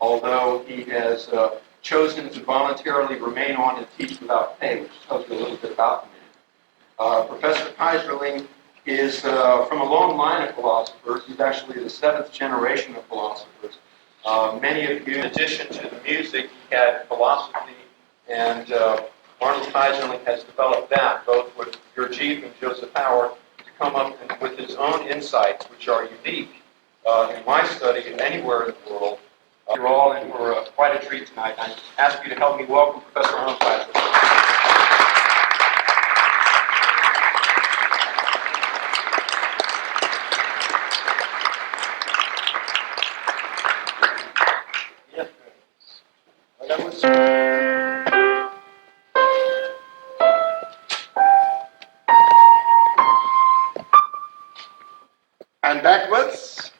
although he has chosen to voluntarily remain on and teach without pay, which tells you a little bit about the man. Professor Keyserling is from a long line of philosophers. He's actually the 7th generation of philosophers. Many of you, in addition to the music, he had philosophy, and Arnold Keyserling has developed that, both with Gurdjieff and Joseph Howard, to come up with his own insights, which are unique in my study and anywhere in the world. You're all in for quite a treat tonight. I ask you to help me welcome Professor Arnold Keyserling. And backwards.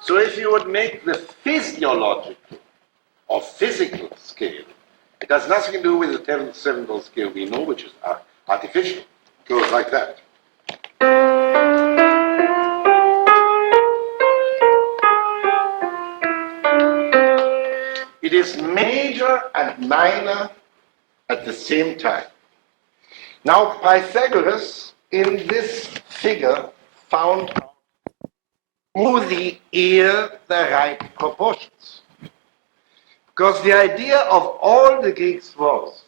So if you would make the physiological or physical scale, it has nothing to do with the 10th, 7th scale we know, which is artificial. It goes like that. It is major and minor at the same time. Now, Pythagoras, in this figure, found through the ear the right proportions. Because the idea of all the Greeks was,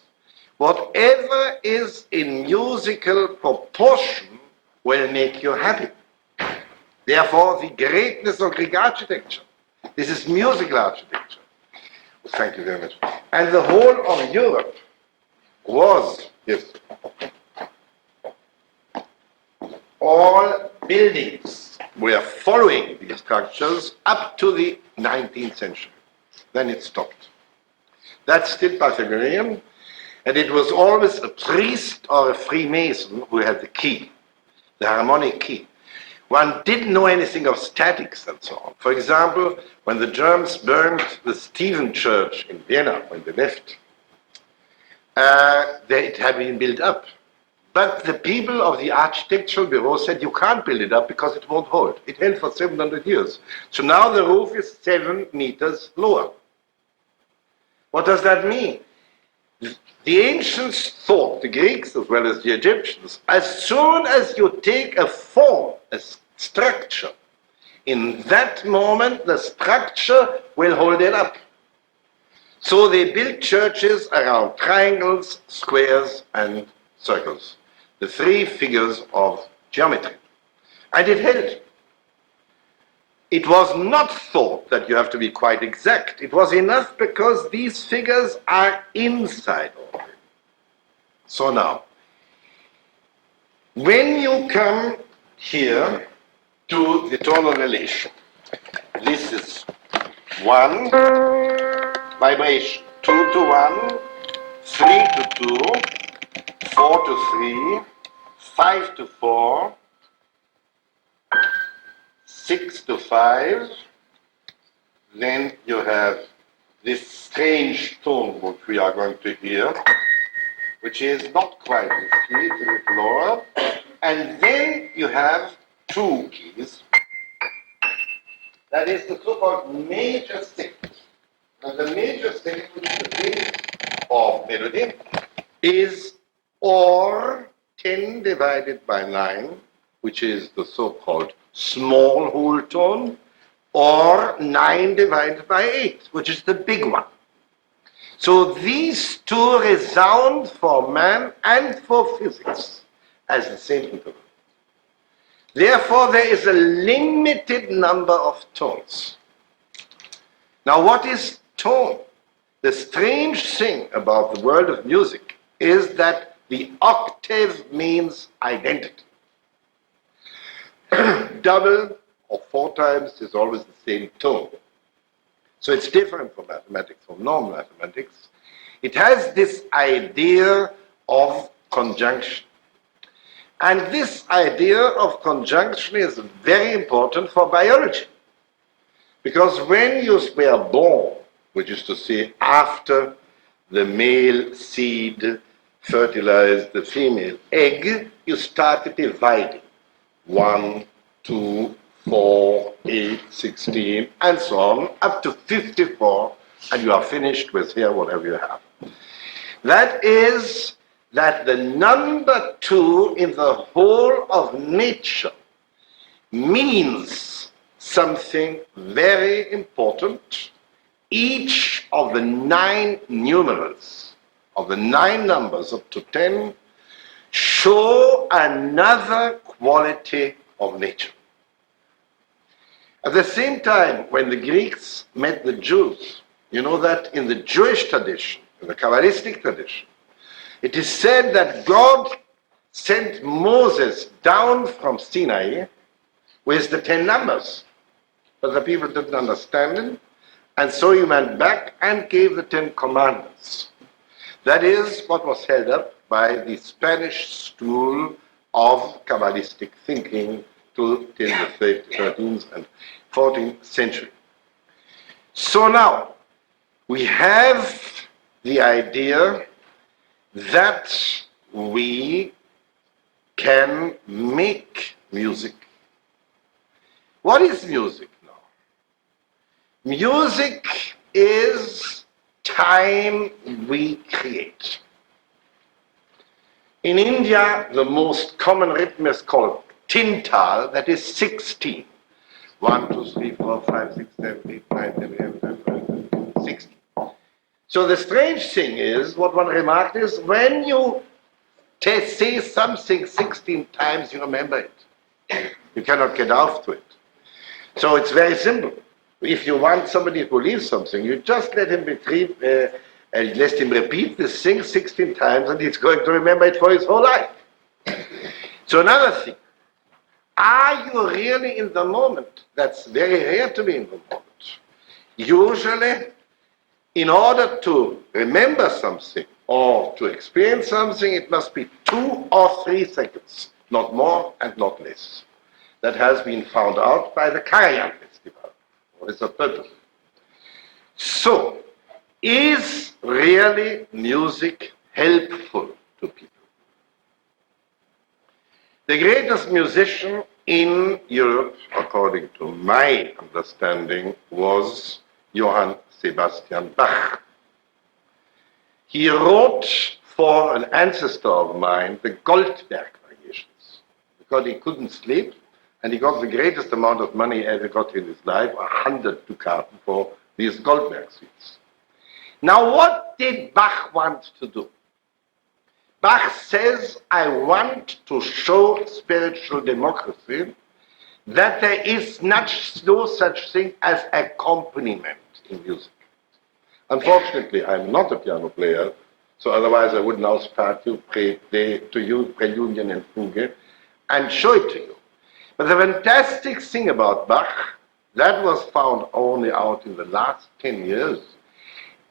whatever is in musical proportion will make you happy. Therefore, the greatness of Greek architecture. This is musical architecture. Thank you very much. And the whole of Europe was, yes, all buildings were following these structures up to the 19th century. Then it stopped. That's still Pythagorean, and it was always a priest or a Freemason who had the key, the harmonic key. One didn't know anything of statics and so on. For example, when the Germans burned the Stephen Church in Vienna, when they left, it had been built up. But the people of the architectural bureau said, you can't build it up because it won't hold. It held for 700 years. So now the roof is 7 meters lower. What does that mean? The ancients thought, the Greeks as well as the Egyptians, as soon as you take a form, a structure, in that moment the structure will hold it up. So they built churches around triangles, squares, and circles, the 3 figures of geometry. And it held. It was not thought that you have to be quite exact. It was enough because these figures are inside of it. So now, when you come here to the tonal relation, this is 1 vibration, 2 to 1, 3 to 2, 4 to 3, 5 to 4, 6 to 5, then you have this strange tone which we are going to hear, which is not quite this key, it's a little lower, and then you have 2 keys, that is the so-called major sixth. And the major sixth, which is the base of melody, is or 10 divided by 9, which is the so-called small whole tone, or 9 divided by 8, which is the big one. So these 2 resound for man and for physics as the same interval. Therefore, there is a limited number of tones. Now, what is tone? The strange thing about the world of music is that the octave means identity. Double or 4 times is always the same tone. So it's different from mathematics, from normal mathematics. It has this idea of conjunction. And this idea of conjunction is very important for biology. Because when you were born, which is to say after the male seed fertilized the female egg, you started dividing. 1, 2, 4, 8, 16, and so on, up to 54, and you are finished with here whatever you have. That is that the number 2 in the whole of nature means something very important. Each of the 9 numerals, of the 9 numbers up to 10, show another quality of nature. At the same time, when the Greeks met the Jews, you know that in the Jewish tradition, in the Kabbalistic tradition, it is said that God sent Moses down from Sinai with the 10 numbers, but the people didn't understand him, and so he went back and gave the 10 commandments. That is what was held up by the Spanish school of Kabbalistic thinking till the 13th and 14th century. So now, we have the idea that we can make music. What is music now? Music is time we create. In India, the most common rhythm is called tintal, that is 16. 1, 2, 3, 4, 5, 6, 7, 8, 9, 10, 11, 12, 13, 14, 16. So the strange thing is, what one remarked is, when you say something 16 times, you remember it. You cannot get off to it. So it's very simple. If you want somebody to believe something, you just let him repeat this thing 16 times, and he's going to remember it for his whole life. So another thing, are you really in the moment? That's very rare to be in the moment. Usually, in order to remember something or to experience something, it must be 2 or 3 seconds, not more and not less. That has been found out by the Karajan Festival. What is the purpose? So, is really music helpful to people? The greatest musician in Europe, according to my understanding, was Johann Sebastian Bach. He wrote for an ancestor of mine the Goldberg variations because he couldn't sleep, and he got the greatest amount of money he ever got in his life, 100 ducats for these Goldberg suites. Now, what did Bach want to do? Bach says, I want to show spiritual democracy, that there is no such thing as accompaniment in music. Unfortunately, I'm not a piano player, so otherwise I would now start to play to you Prelude and Fugue and show it to you. But the fantastic thing about Bach, that was found only out in the last 10 years.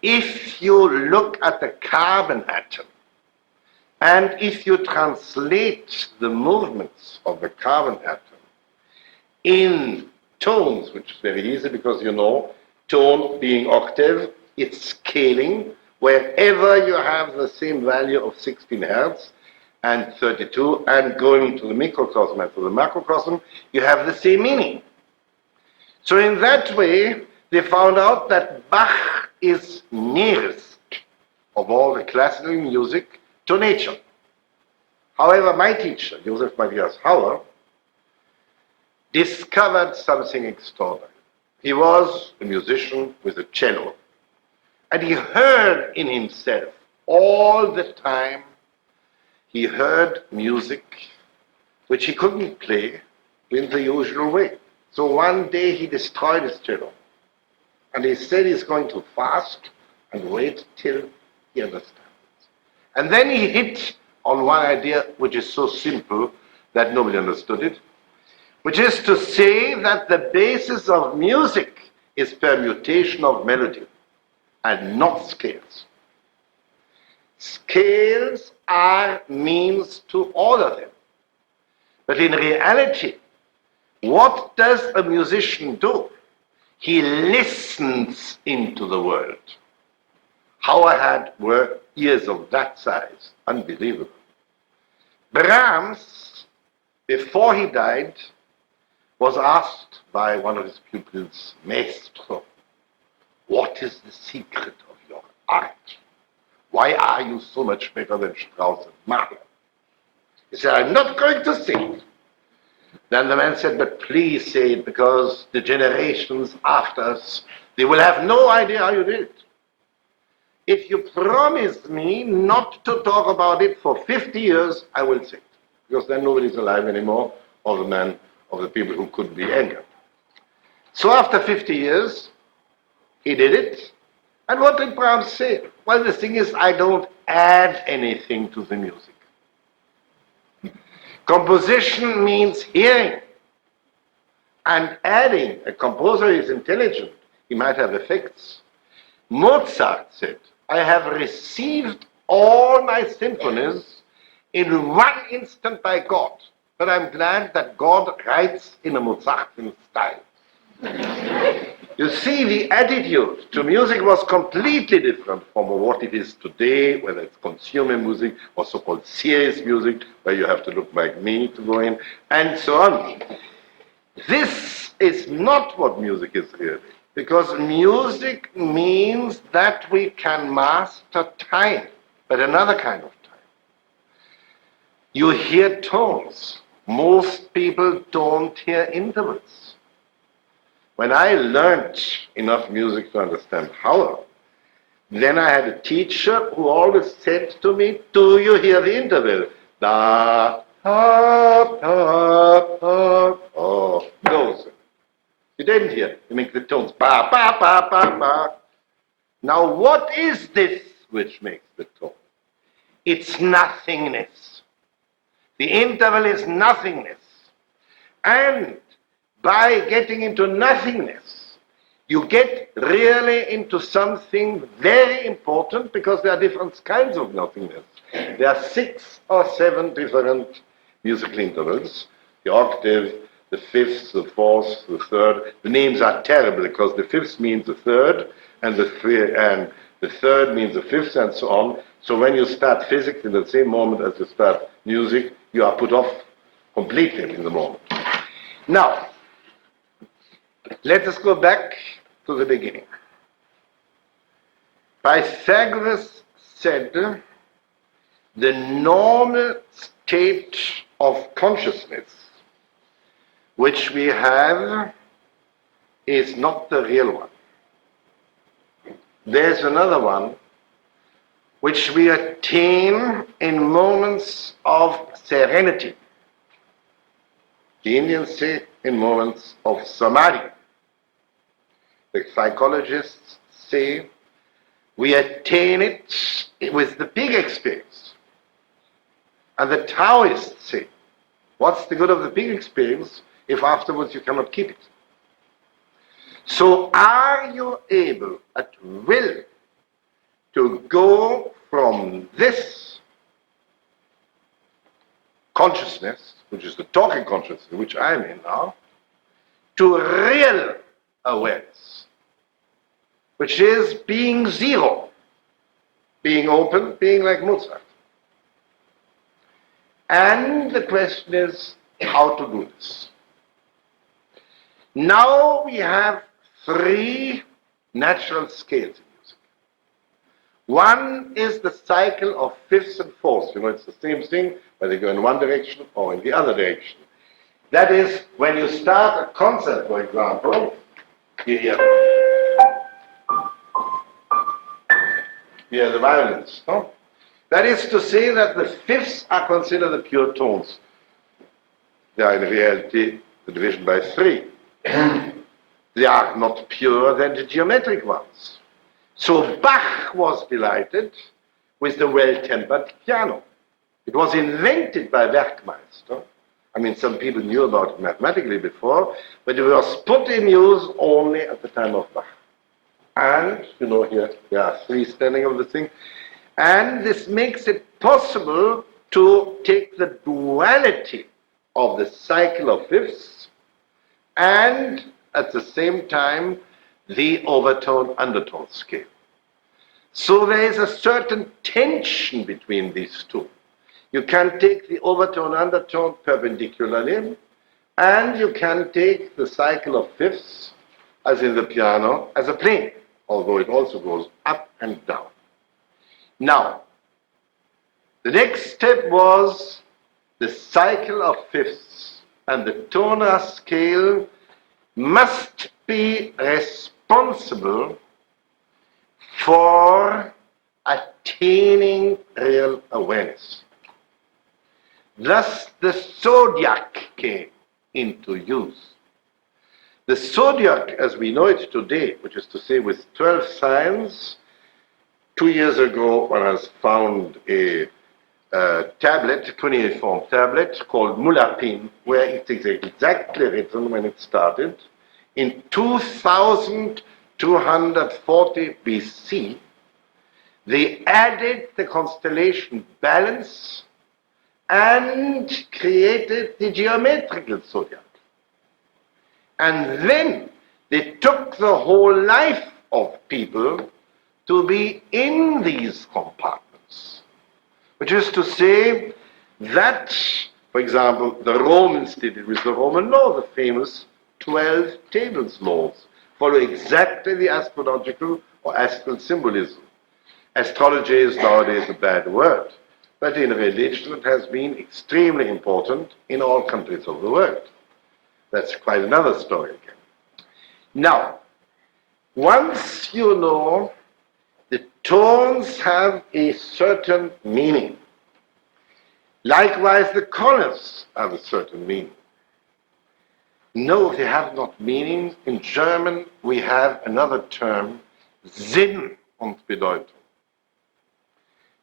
If you look at the carbon atom, and if you translate the movements of the carbon atom in tones, which is very easy because you know, tone being octave, it's scaling. Wherever you have the same value of 16 hertz and 32, and going to the microcosm and to the macrocosm, you have the same meaning. So in that way, they found out that Bach is nearest of all the classical music to nature. However, my teacher, Joseph Matthias Hauer, discovered something extraordinary. He was a musician with a cello, and he heard in himself all the time, he heard music which he couldn't play in the usual way. So one day he destroyed his cello, and he said he's going to fast and wait till he understands. And then he hit on one idea which is so simple that nobody understood it, which is to say that the basis of music is permutation of melody and not scales. Scales are means to order them. But in reality, what does a musician do? He listens into the world. how I had were ears of that size. Unbelievable. Brahms, before he died, was asked by one of his pupils, Maestro, what is the secret of your art? Why are you so much better than Strauss and Mahler? He said, I'm not going to say it. Then the man said, but please say it, because the generations after us, they will have no idea how you did it. If you promise me not to talk about it for 50 years, I will say it. Because then nobody's alive anymore, of the people who could be angered. So after 50 years, he did it. And what did Brahms say? Well, the thing is, I don't add anything to the music. Composition means hearing. And adding, a composer is intelligent. He might have effects. Mozart said, I have received all my symphonies in one instant by God. But I'm glad that God writes in a Mozartian style. You see, the attitude to music was completely different from what it is today, whether it's consumer music or so-called serious music, where you have to look like me to go in, and so on. This is not what music is really, because music means that we can master time, but another kind of time. You hear tones. Most people don't hear intervals. When I learned enough music to understand how, then I had a teacher who always said to me, do you hear the interval? Da, da, da, da, oh, goes. You didn't hear. You make the tones. Ba, ba, ba, ba, ba. Now, what is this which makes the tone? It's nothingness. The interval is nothingness. And by getting into nothingness, you get really into something very important, because there are different kinds of nothingness. There are 6 or 7 different musical intervals. The octave, the fifth, the fourth, the third. The names are terrible, because the fifth means the third, and the third means the fifth, and so on. So when you start physics in the same moment as you start music, you are put off completely in the moment. Now, let us go back to the beginning. Pythagoras said the normal state of consciousness which we have is not the real one. There's another one which we attain in moments of serenity. The Indians say in moments of samadhi. The psychologists say we attain it with the big experience. And the Taoists say, what's the good of the big experience if afterwards you cannot keep it? So are you able at will to go from this consciousness, which is the talking consciousness, which I'm in now, to real awareness, which is being zero, being open, being like Mozart. And the question is how to do this. Now we have 3 natural scales in music. One is the cycle of fifths and fourths. You know, it's the same thing, whether you go in one direction or in the other direction. That is, when you start a concert, for example, you hear the violins. No? That is to say that the fifths are considered the pure tones. They are in reality the division by 3. They are not purer than the geometric ones. So Bach was delighted with the well-tempered piano. It was invented by Werkmeister. I mean, some people knew about it mathematically before, but it was put in use only at the time of Bach. And, you know, here there are 3 standing of the thing. And this makes it possible to take the duality of the cycle of fifths and at the same time the overtone undertone scale. So there is a certain tension between these two. You can take the overtone, undertone perpendicularly, and you can take the cycle of fifths, as in the piano, as a plane, although it also goes up and down. Now, the next step was the cycle of fifths, and the tonal scale must be responsible for attaining real awareness. Thus, the zodiac came into use. The zodiac, as we know it today, which is to say with 12 signs, 2 years ago when I found a tablet, cuneiform tablet called Mulapin, where it is exactly written when it started. In 2240 BC, they added the constellation Balance and created the geometrical zodiac. And then they took the whole life of people to be in these compartments, which is to say that, for example, the Romans did it with the Roman law, the famous 12 tables laws, follow exactly the astrological or astral symbolism. Astrology is nowadays a bad word, but in religion it has been extremely important in all countries of the world. That's quite another story again. Now, once you know the tones have a certain meaning, likewise the colors have a certain meaning. No, they have not meaning. In German we have another term, Sinn und Bedeutung.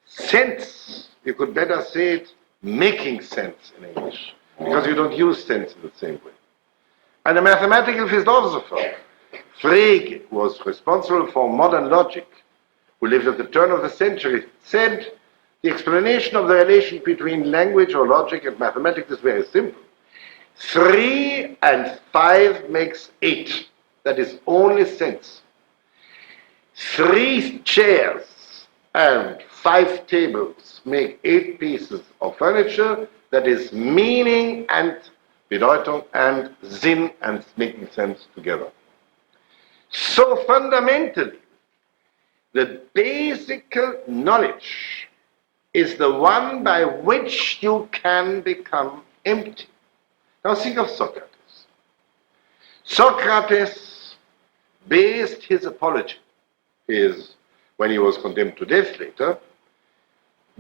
Sense, you could better say it, making sense in English, because you don't use sense in the same way. And a mathematical philosopher, Frege, who was responsible for modern logic, who lived at the turn of the century, said the explanation of the relation between language or logic and mathematics is very simple. 3 and 5 makes 8. That is only sense. 3 chairs and 5 tables make 8 pieces of furniture. That is meaning and Bedeutung and Sinn and making sense together. So fundamentally, the basic knowledge is the one by which you can become empty. Now think of Socrates. Socrates based his apology, when he was condemned to death later,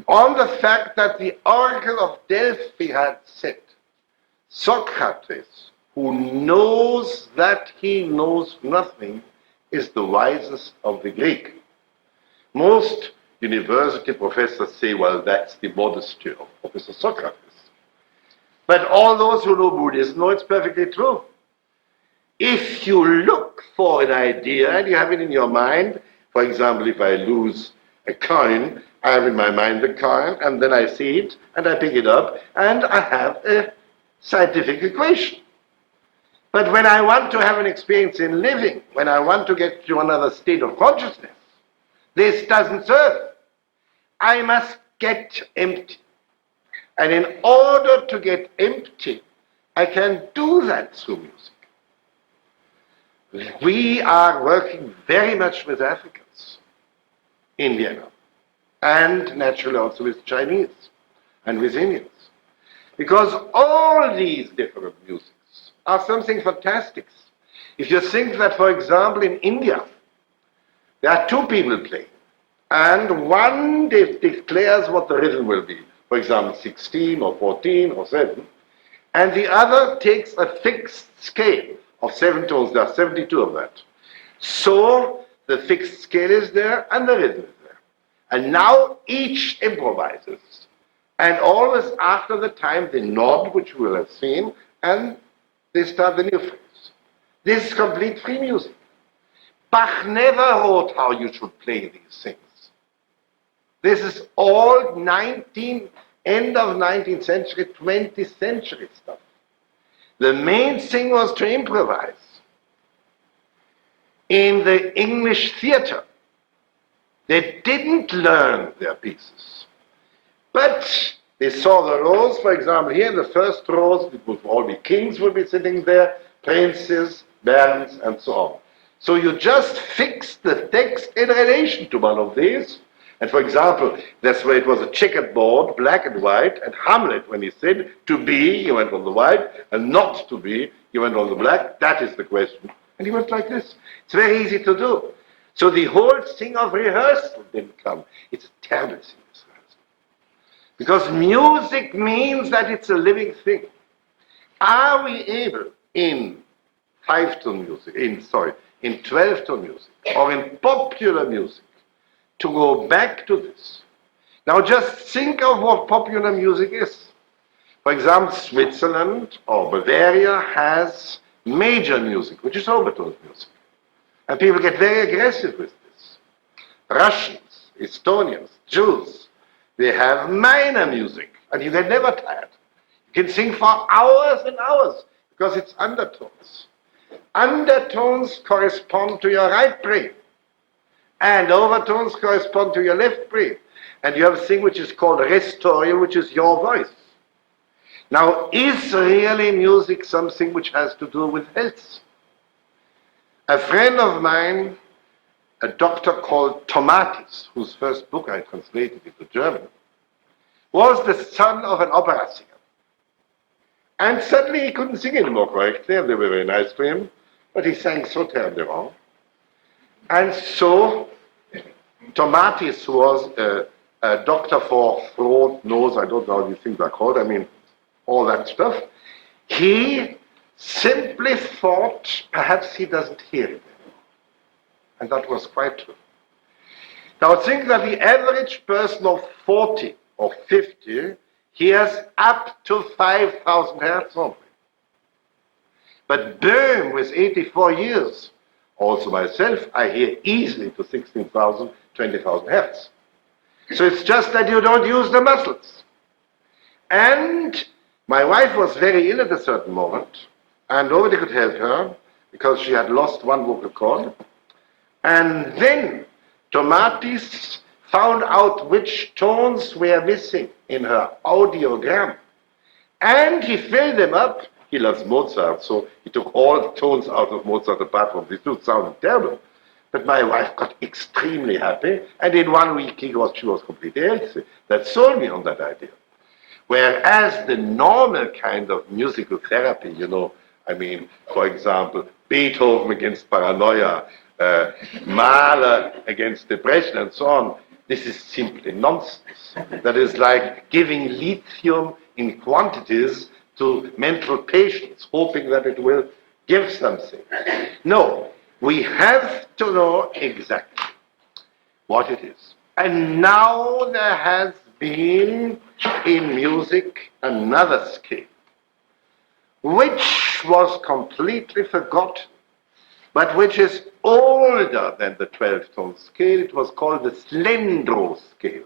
on the fact that the oracle of Delphi had said, Socrates, who knows that he knows nothing, is the wisest of the Greek. Most university professors say, well, that's the modesty of Professor Socrates. But all those who know Buddhism know it's perfectly true. If you look for an idea and you have it in your mind, for example, if I lose a coin, I have in my mind the coin, and then I see it, and I pick it up, and I have a scientific equation. But when I want to have an experience in living, when I want to get to another state of consciousness, this doesn't serve. I must get empty. And in order to get empty, I can do that through music. We are working very much with Africans in Vienna, and naturally also with Chinese and with Indians. Because all these different musics are something fantastic. If you think that, for example, in India, there are 2 people playing, and one declares what the rhythm will be, for example, 16 or 14 or 7, and the other takes a fixed scale of 7 tones. There are 72 of that. So the fixed scale is there and the rhythm is there. And now each improvises. And always after the time they nod, which we will have seen, and they start the new phrase. This is complete free music. Bach never wrote how you should play these things. This is all end of 19th century, 20th century stuff. The main thing was to improvise. In the English theater, They didn't learn their pieces. But they saw the rows, for example, here in the first rows, it would all be kings would be sitting there, princes, barons, and so on. So you just fix the text in relation to one of these. And for example, that's where it was a checkered board, black and white, and Hamlet, when he said to be, he went on the white, and not to be, he went on the black. That is the question. And he went like this. It's very easy to do. So the whole thing of rehearsal didn't come. It's a terrible thing. Because music means that it's a living thing. Are we able in 5-tone music, in 12-tone music, or in popular music, to go back to this? Now just think of what popular music is. For example, Switzerland or Bavaria has major music, which is overtone music. And people get very aggressive with this. Russians, Estonians, Jews, they have minor music, and you get never tired. You can sing for hours and hours, because it's undertones. Undertones correspond to your right brain, and overtones correspond to your left brain. And you have a thing which is called restorio, which is your voice. Now, is really music something which has to do with health? A friend of mine, a doctor called Tomatis, whose first book I translated into German, was the son of an opera singer. And suddenly he couldn't sing anymore correctly, and they were very nice to him, but he sang so terribly wrong. And so Tomatis, who was a doctor for throat, nose, I don't know how these things are called, I mean, all that stuff, he simply thought perhaps he doesn't hear it. And that was quite true. Now think that the average person of 40 or 50 hears up to 5,000 hertz only. But Böhm, with 84 years, also myself, I hear easily to 16,000, 20,000 hertz. So it's just that you don't use the muscles. And my wife was very ill at a certain moment, and nobody could help her because she had lost one vocal cord. And then Tomatis found out which tones were missing in her audiogram. And he filled them up. He loves Mozart, so he took all the tones out of Mozart apart from these two. It sounded terrible. But my wife got extremely happy, and in 1 week she was completely healthy. That sold me on that idea. Whereas the normal kind of musical therapy, I mean, for example, Beethoven against paranoia, Mahler against depression, and so on, this is simply nonsense. That is like giving lithium in quantities to mental patients, hoping that it will give something. No, we have to know exactly what it is. And now there has been in music another scale, which was completely forgotten, but which is older than the 12-tone scale. It was called the Slendro scale.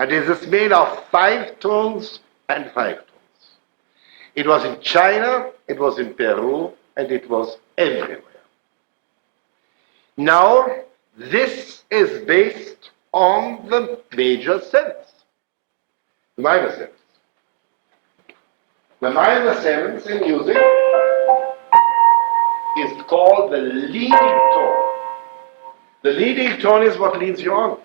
And it is made of 5 tones and 5 tones. It was in China, it was in Peru, and it was everywhere. Now, this is based on the major sevenths, the minor sevenths. The minor sevenths in music is called the leading tone. The leading tone is what leads you on.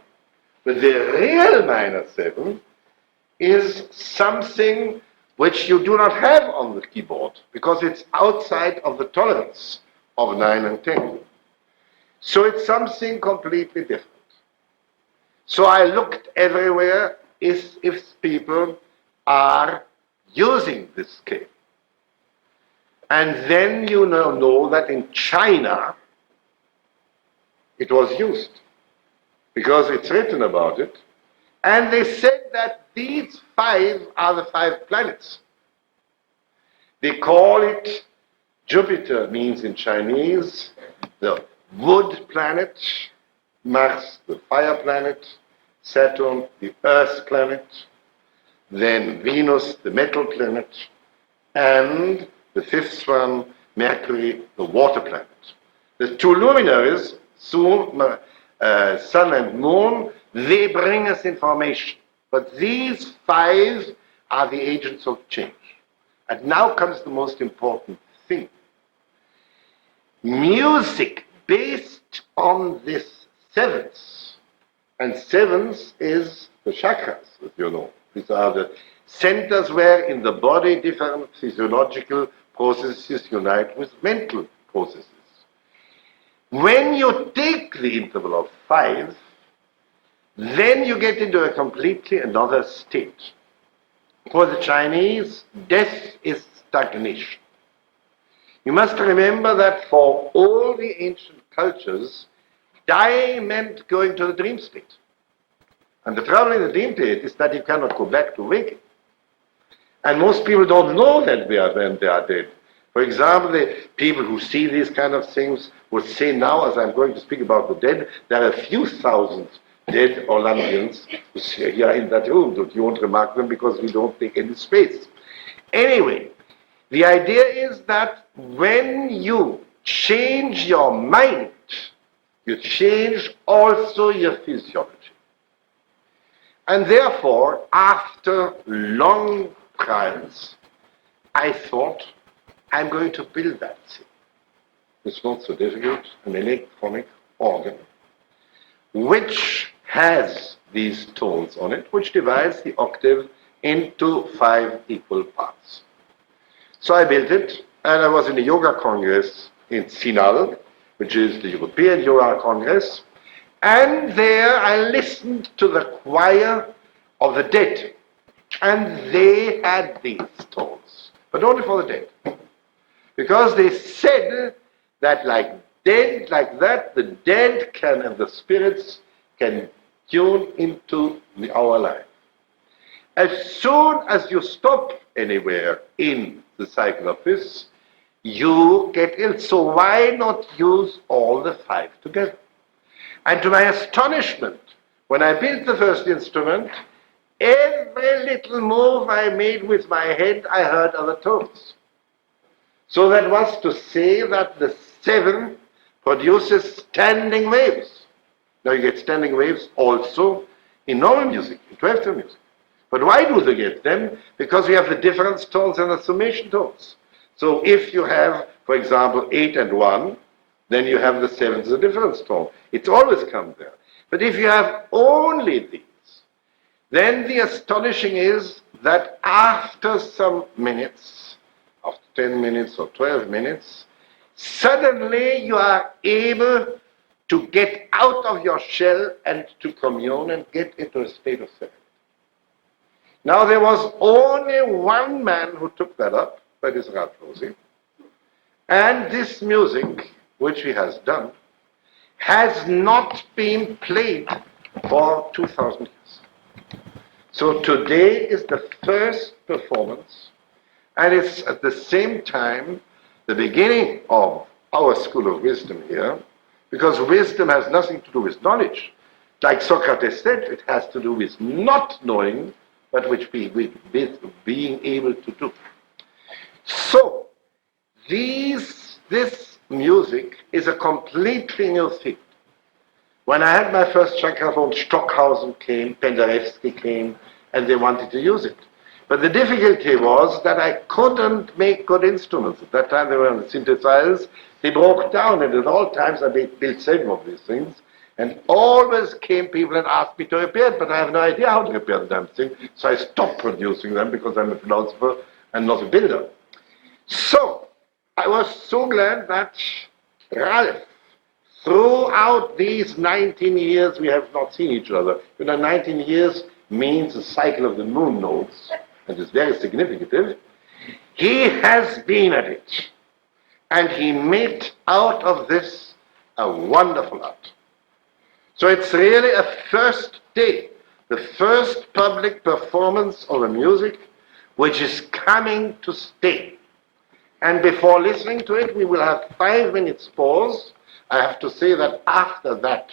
But the real minor seven is something which you do not have on the keyboard because it's outside of the tolerance of 9 and 10. So it's something completely different. So I looked everywhere if people are using this scale. And then you know that in China it was used because it's written about it. And they said that these 5 are the 5 planets. They call it, Jupiter means in Chinese, the wood planet, Mars, the fire planet, Saturn, the earth planet, then Venus, the metal planet, and the 5th one, Mercury, the water planet. The 2 luminaries, Thew sun and moon, they bring us information. But these five are the agents of change. And now comes the most important thing. Music based on this seventh, and seventh is the chakras, as you know. These are the centers where in the body different physiological processes unite with mental processes. When you take the interval of five, then you get into a completely another state. For the Chinese, death is stagnation. You must remember that for all the ancient cultures, die meant going to the dream state. And the trouble in the dream state is that you cannot go back to waking. And most people don't know that when they are dead. For example, the people who see these kind of things would say now, as I'm going to speak about the dead, there are a few thousand dead Olympians who say here in that room. You won't remark them because we don't take any space. Anyway, the idea is that when you change your mind, you change also your physiology. And therefore, after long trials, I thought, I'm going to build that thing. It's not so difficult, an electronic organ, which has these tones on it, which divides the octave into 5 equal parts. So I built it, and I was in a yoga congress in Sinal, which is the European Yoga Congress, and there I listened to the choir of the dead, and they had these tones, but only for the dead. Because they said that like that, the dead can, and the spirits can tune into our life. As soon as you stop anywhere in the cycle of this, you get ill. So why not use all the 5 together? And to my astonishment, when I built the first instrument, every little move I made with my head, I heard other tones. So that was to say that the 7 produces standing waves. Now you get standing waves also in normal music, in 12th tone music. But why do they get them? Because we have the difference tones and the summation tones. So if you have, for example, 8 and 1, then you have the 7th as a difference tone. It's always come there. But if you have only these, then the astonishing is that after some minutes, after 10 minutes or 12 minutes, suddenly you are able to get out of your shell and to commune and get into a state of serenity. Now there was only one man who took that up, that is Ralph Losey. And this music, which he has done, has not been played for 2,000 years. So today is the first performance, and it's at the same time the beginning of our school of wisdom here, because wisdom has nothing to do with knowledge. Like Socrates said, it has to do with not knowing, but with being able to do. So, this music is a completely new thing. When I had my first chakra-phone, Stockhausen came, Penderecki came, and they wanted to use it. But the difficulty was that I couldn't make good instruments. At that time, they were on the synthesizers. They broke down, and at all times I built 7 of these things. And always came people and asked me to repair it, but I have no idea how to repair the damn thing. So I stopped producing them because I'm a philosopher and not a builder. So I was so glad that Ralph, throughout these 19 years, we have not seen each other. 19 years means the cycle of the moon nodes, and it's very significant. He has been at it, and he made out of this a wonderful art. So it's really a first day, the first public performance of a music which is coming to stay. And before listening to it, we will have 5 minutes pause. I have to say that after that,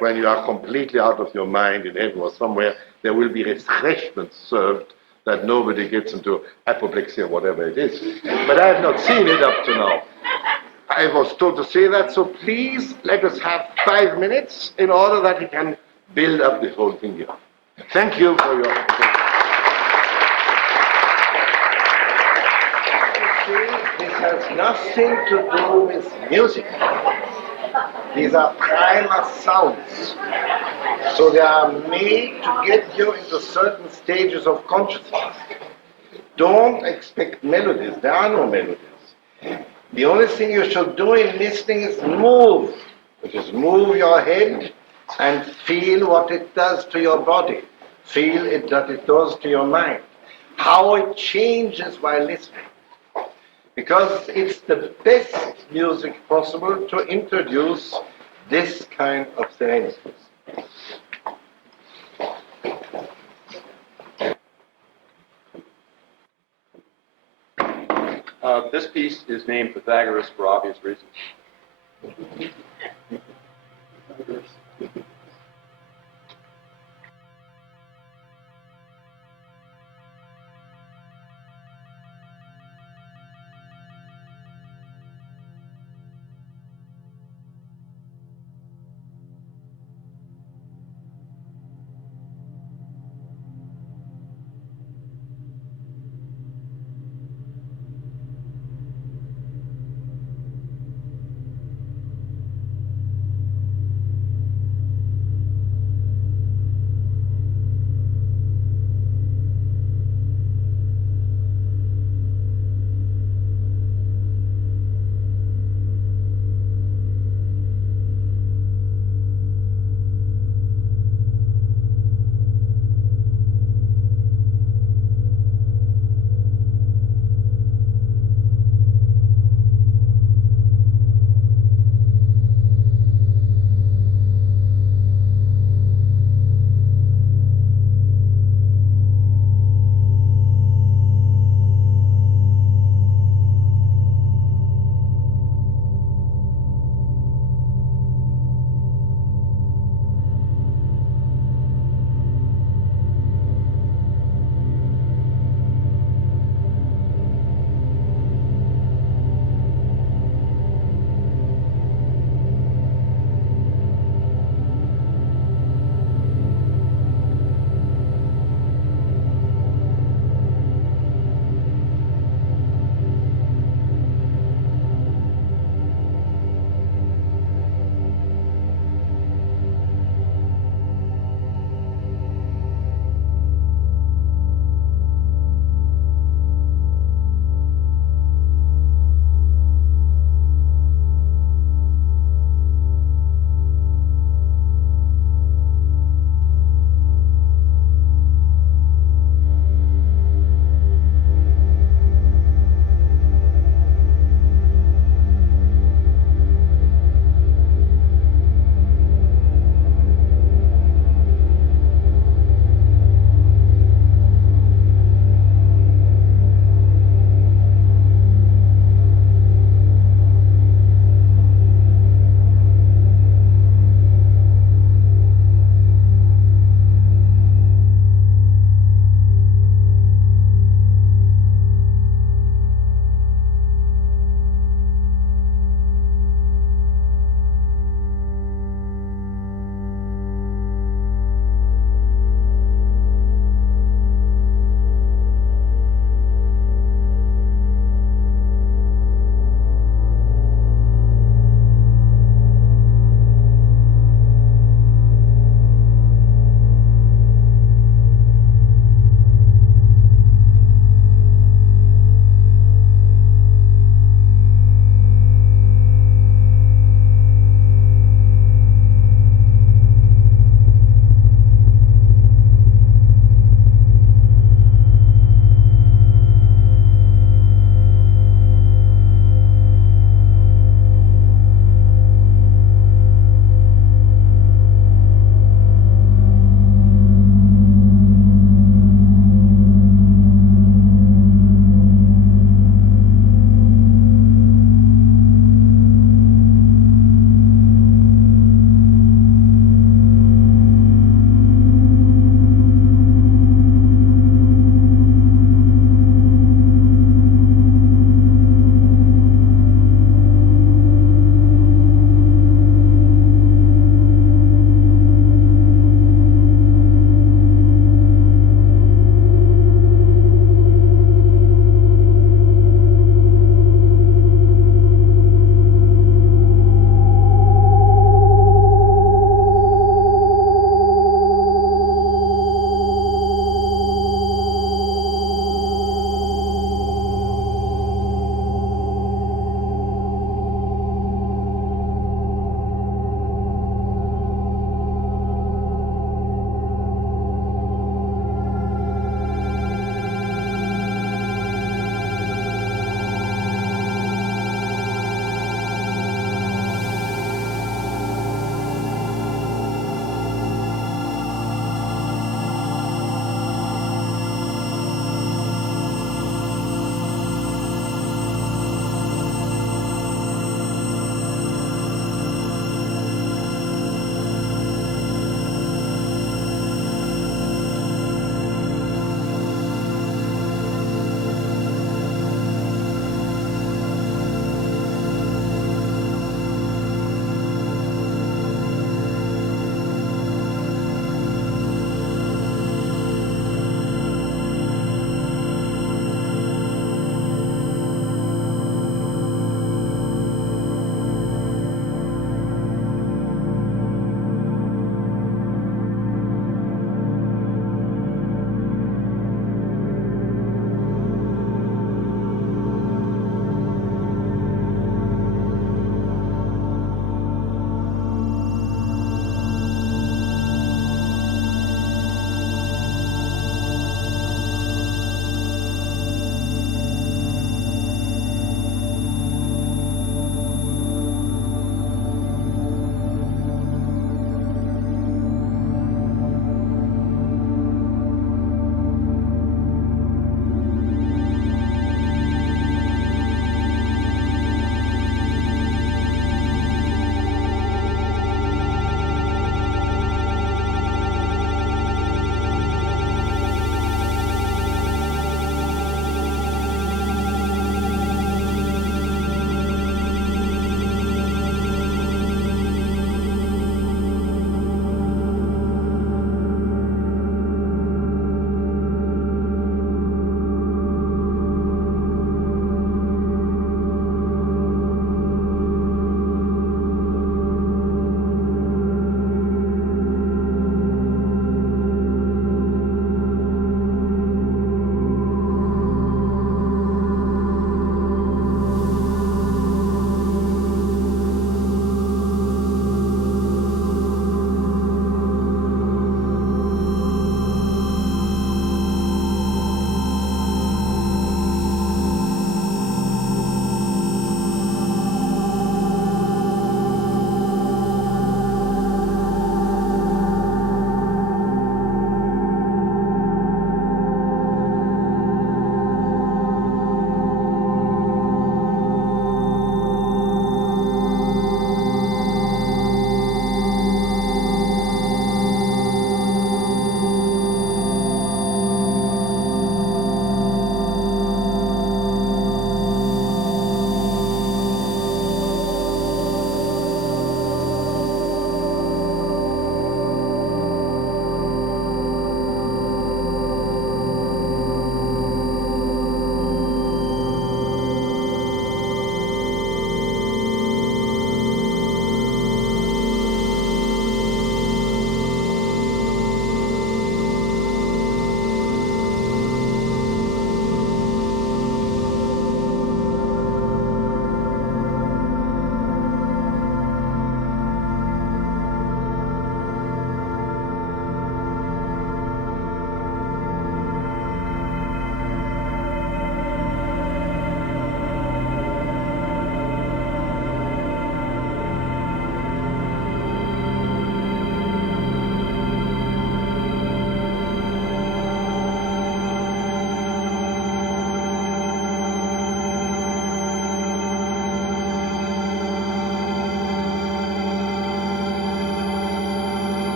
when you are completely out of your mind in heaven or somewhere, there will be refreshments served that nobody gets into apoplexy or whatever it is. But I have not seen it up to now. I was told to say that, so please let us have 5 minutes in order that we can build up the whole thing here. Thank you for your attention. This has nothing to do with music. These are PrimaSounds. So they are made to get you into certain stages of consciousness. Don't expect melodies. There are no melodies. The only thing you should do in listening is move. Which is move your head and feel what it does to your body. Feel it that it does to your mind. How it changes while listening. Because it's the best music possible to introduce this kind of serenity. This piece is named Pythagoras for obvious reasons.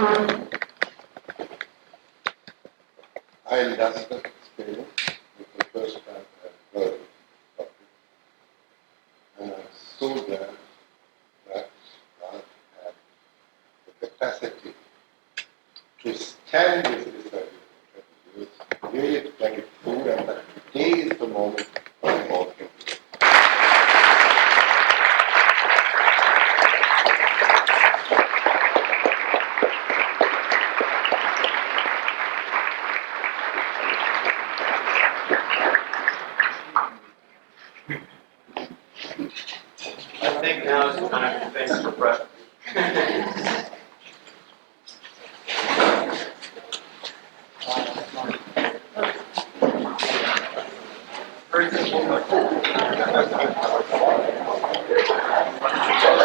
I lost that experience with the first time I heard of it. And I saw that God had the capacity to stand with this idea for 20 years, really bring it through, and that today is the moment when it all came together. I think now is the time to face the pressure. Very simple.